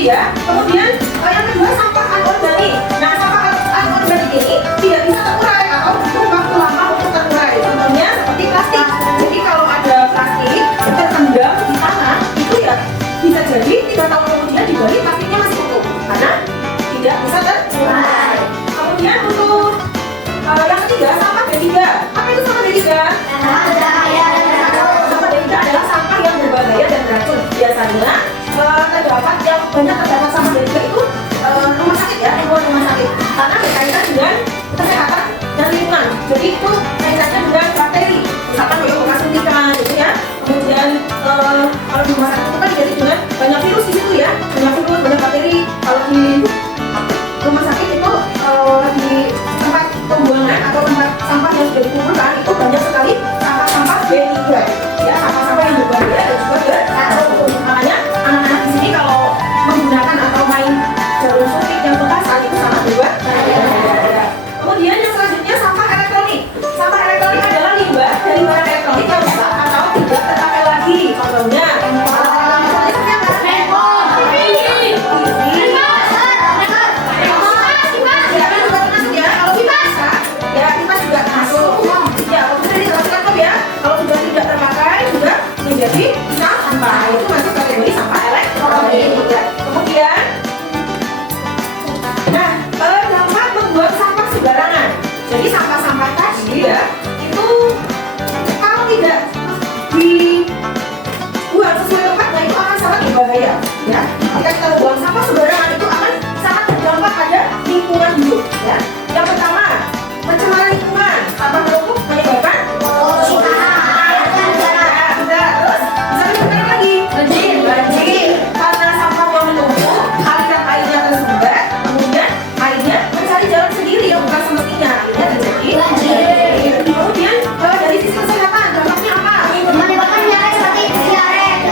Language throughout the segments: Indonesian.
ya. Kemudian yang kedua sampah anorganik. Nah, sampah anorganik ini tidak bisa terurai atau butuh waktu lama untuk terurai. Contohnya seperti plastik. Jadi kalau ada plastik terendam di tanah itu ya bisa jadi 3 tahun kemudian digali plastiknya masih utuh karena tidak bisa terurai. Kemudian untuk yang ketiga sampah D3. Apa itu sampah D3? Sampah D3 adalah sampah yang berbahaya dan beracun. Biasanya terdapat yang banyak terdapat sampah D3 itu rumah sakit ya, lingkungan rumah sakit karena berkaitan dengan kesehatan dan lingkungan. Jadi itu kaitannya dengan bakteri, misalkan bekas suntikan gitu ya. Kemudian kalau di rumah sakit itu kan jadi dengan banyak virus di situ ya, banyak virus, banyak bakteri. Kalau di rumah sakit itu di tempat pembuangan atau tempat sampah yang sudah dikumpulkan itu banyak sekali sampah-sampah B3 ya, sampah-sampah yang berbahaya dan juga beracun. Makanya anak-anak di sini kalau menggunakan atau main jarum suntik yang bekas saat itu sangat berbahaya. Kemudian yang selanjutnya sampah elektronik. Sampah elektronik adalah limbah dari barang elektronik yang rusak atau tidak terpakai lagi. Contohnya jadi sampah itu masuk kategori sampah elektronik. Kemudian, dampak membuang sampah sembarangan. Jadi sampah-sampah tadi ya itu kalau tidak dibuang sesuai tempatnya itu akan sangat berbahaya. Ya, jika kita buang sampah sembarangan itu akan sangat berdampak pada lingkungan hidup. Ya, yang pertama pencemaran lingkungan. Sampah menumpuk menyebabkan banjir karena sampah yang menumpuk, aliran airnya tersumbat, kemudian airnya mencari jalan sendiri yang bukan semestinya, akhirnya terjadi banjir. Kemudian dari sisi kesehatan dampaknya apa? Menyebabkan penyakit seperti diare.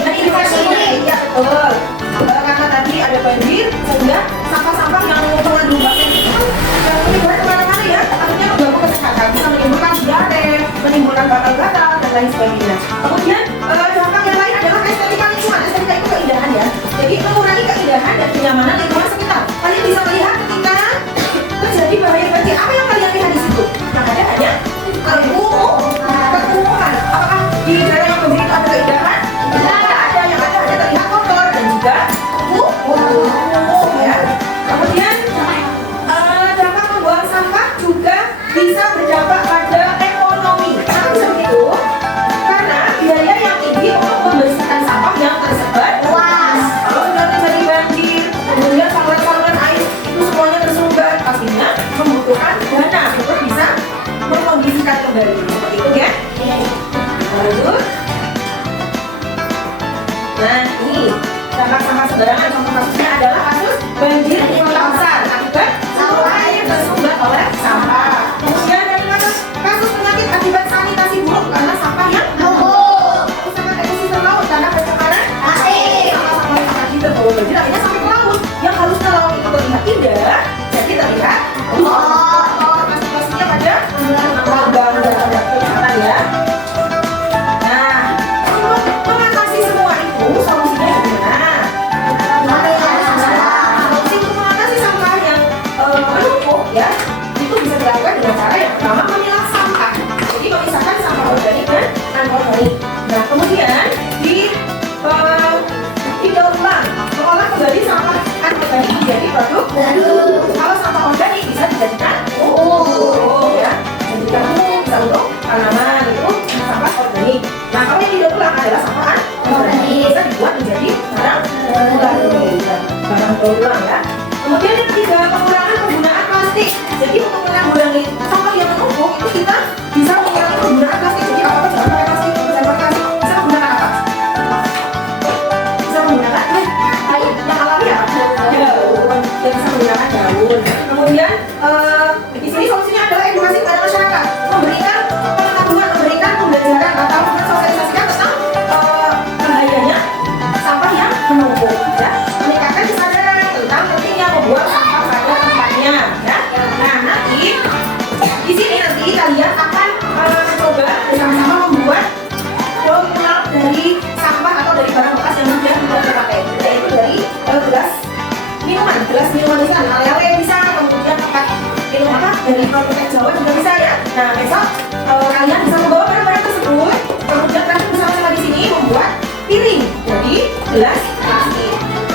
Nah, infeksi ya betul. Karena tadi ada banjir sehingga sampah-sampah yang mengandung bakteri itu yang menyebar kemana-mana ya, akhirnya mengganggu kesehatan, bisa menimbulkan diare, menimbulkan gatal-gatal dan lain sebagainya. Kemudian dampak yang lain adalah estetika lingkungan. Estetika itu keindahan ya. Jadi mengurangi keindahan dan kenyamanan lingkungan sekitar. Kalian bisa melihat ketika terjadi bahaya banjir, apa yang kalian lihat di situ? Yang ada hanya kerumunan. Apakah di daerah yang banjir itu ada keindahan? Tidak ada. Yang ada hanya terlihat kotor dan juga ya. Kemudian dampak membuang sampah juga bisa berdampak pada ekonomi. Kenapa bisa begitu? Karena biaya yang tinggi untuk membersihkan sampah yang tersebar luas. Kalau sudah terjadi banjir, kemudian saluran-saluran air itu semuanya tersumbat, pastinya membutuhkan dana untuk bisa mengkondisikan kembali. Seperti itu ya. Lanjut. Nah, ini dampak sampah sembarangan. Contoh kasusnya adalah kasus banjir di kota besar akibat saluran air tersumbat oleh sampah. Kemudian dari kasus penyakit akibat sanitasi buruk karena sampah yang numpuk. Kerusakan ekosistem laut karena pencemaran plastik. Sampah-sampah tadi terbawa banjir akhirnya sampai ke laut. Yang harusnya laut itu terlihat indah, jadi terlihat kotor. Pastinya pada lambang dan tanda kelihatan ya. Nah, untuk mengatasi semua itu solusinya gimana? Solusi untuk mengatasi sampah yang menumpuk ya itu bisa dilakukan dengan cara yang pertama memilah sampah. Jadi memisahkan sampah organik dan anorganik. Nah, kemudian didaur ulang, mengolah kembali sampah anorganik menjadi produk baru. Kalau sampah organik bisa dijadikan pupuk ya, dijadikan pupuk bisa untuk tanaman itu sampah organik. Nah, kalau yang didaur ulang adalah sampah anorganik bisa dibuat menjadi barang daur ulang ya. Kemudian yang ketiga pengurangan penggunaan plastik. Jadi untuk mengurangi sampah yang menumpuk itu kita bisa mengurangi penggunaan plastik. Jadi apa jangan pakai plastik, jangan pakai plastik. Bisa menggunakan apa? Bisa menggunakan kain yang alami ya. Dan bisa menggunakan daun. Kemudian di sini solusinya adalah edukasi kepada masyarakat, memberikan pengetahuan, memberikan pembelajaran atau mensosialisasikan tentang bahayanya sampah yang menumpuk. Ya, meningkatkan kesadaran tentang pentingnya membuang sampah pada tempatnya. Ya. Nah, nanti di sini nanti kalian akan mencoba bersama-sama membuat daun ulang dari sampah atau dari barang bekas yang sudah tidak terpakai, yaitu dari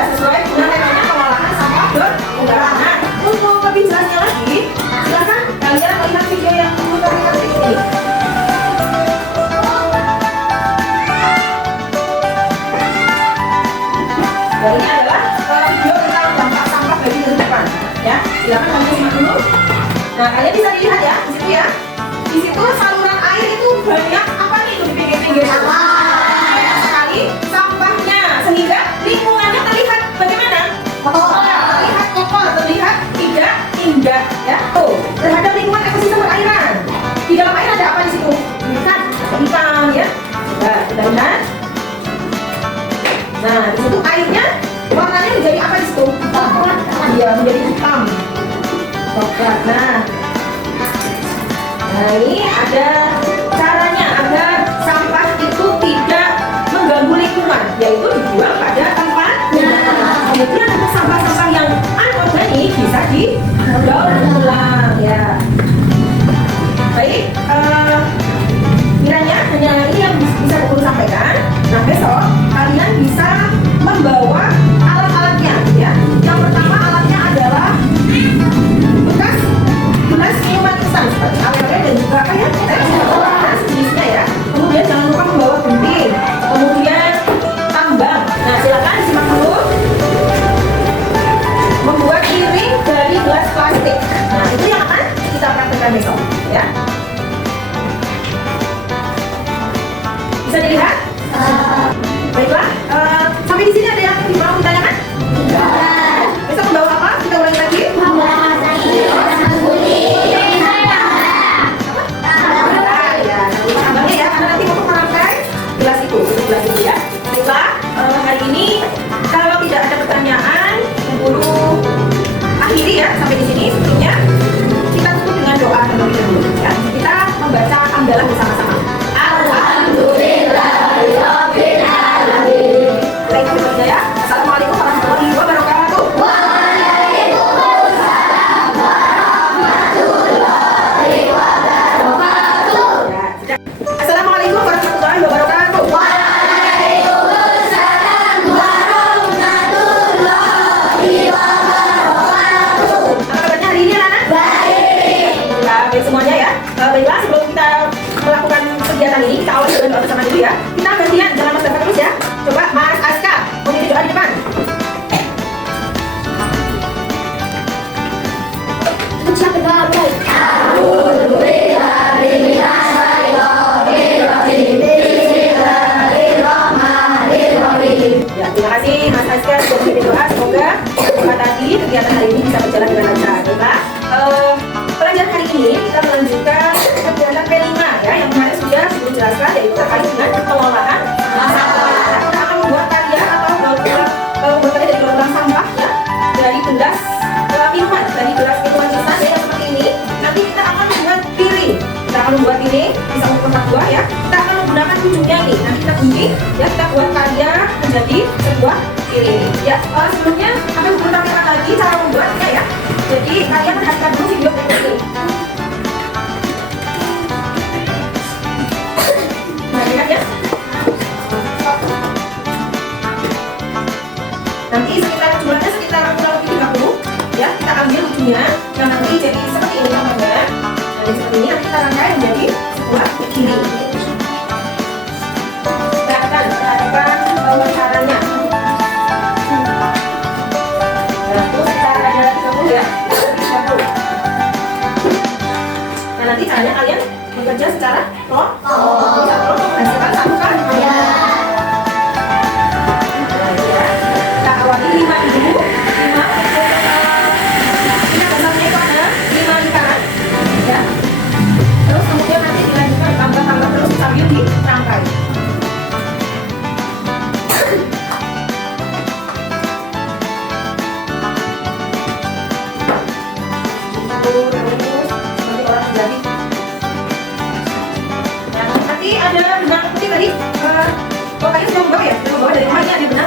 ya, sesuai dengan temanya pengolahan sampah berudara. Nah, untuk lebih jelasnya lagi, silakan kalian melihat video yang terlihat di sini. Dan ini adalah video tentang dampak sampah bagi kehidupan. Ya, silakan kalian simak dulu. Nah, kalian bisa dilihat ya di situ ya. Di situ saluran air itu banyak apa nih di pinggir-pinggir banyak sekali sampahnya sehingga lingkungannya terlihat bagaimana? Terlihat kotor, terlihat tidak indah ya. Tuh, terhadap lingkungan ekosistem perairan. Di dalam air ada apa di situ? Ikan ya. Nah, kita lihat. Nah, di situ airnya warnanya menjadi apa di situ? Iya, menjadi hitam. Coklat. Nah, ini ada caranya agar sampah itu tidak mengganggu lingkungan, yaitu dibuang pada tempatnya. Kemudian untuk sampah-sampah yang anorganik bisa didaur ulang ya. Baik, kiranya hanya ini yang bisa Guru sampaikan. Nah, besok kalian bisa membawa alat-alatnya ya. Yang pertama alatnya adalah bekas gelas minuman instan seperti air dan juga apa ya? Sejenisnya ya. Kemudian jangan lupa membawa gunting. Kemudian tambang. Nah, silakan disimak dulu. Membuat piring dari gelas plastik. Nah, itu yang akan kita praktekkan besok ya. Bisa dilihat? Baiklah, sampai di sini ada yang mau ditanyakan? Bisa membawa apa? Kita ulangi lagi. Tambahnya ya, karena nanti untuk merangkai gelas itu ya. Baiklah, hari ini kalau tidak ada pertanyaan, Guru akhiri ya sampai di sini. Sebelumnya kita tutup dengan doa terlebih dahulu ya. Kita membaca hamdalah bersama-sama. Assalamualaikum warahmatullahi wabarakatuh. Waalaikumsalam warahmatullahi wabarakatuh. Assalamualaikum warahmatullahi wabarakatuh. Waalaikumsalam warahmatullahi wabarakatuh. Apa kabarnya hari ini anak-anak? Baik. Baik semuanya ya. Baiklah, sebelum kita melakukan kegiatan ini kita awali dengan doa bersama dulu ya. Kita gantian, jangan Mas Dafa terus ya. Coba Mas Aska memimpin doa di depan. Ucap doa baik. Ya, terima kasih Mas Aska sudah memimpin doa. Semoga tadi kegiatan hari ini bisa berjalan dengan lancar. Baiklah, pelajaran hari ini kita melanjutkan kegiatan P5 ya, yang kemarin sudah dijelaskan, yaitu terkait dengan pengolahan sampah. Kita akan membuat karya atau membuat karya dari daur ulang sampah ya, dari gelas minuman, dari gelas minuman instan ya, seperti ini. Nanti kita akan membuat piring. Kita akan membuat ini bisa untuk tempat buah ya. Kita akan menggunakan ujungnya ini. Nanti kita gunting ya, kita buat karya menjadi sebuah piring. Ya, sebelumnya akan Guru tampilkan lagi cara membuatnya ya. Jadi kalian perhatikan dulu video berikut ini. Nah, lihat ya. Nanti jumlahnya sekitar kurang lebih 30 ya. Kita ambil ujungnya yang nanti jadi seperti ini gambarnya. Nah, seperti ini nanti kita rangkai menjadi sebuah piring. Kita akan caranya. Nah, terus kita ada 30 ya. 30. Nah, nanti caranya kalian bekerja secara kelompok. Hasilkan satu kan? Ya. Nah, ya. Kita awali 5 dulu. 5 dasarnya itu ada 5 lingkaran. Ya. Terus kemudian nanti dilanjutkan tambah-tambah terus sambil dirangkai. Nanti ada benang putih tadi. Kalian sudah membawa ya? Sudah membawa dari rumahnya ada benang.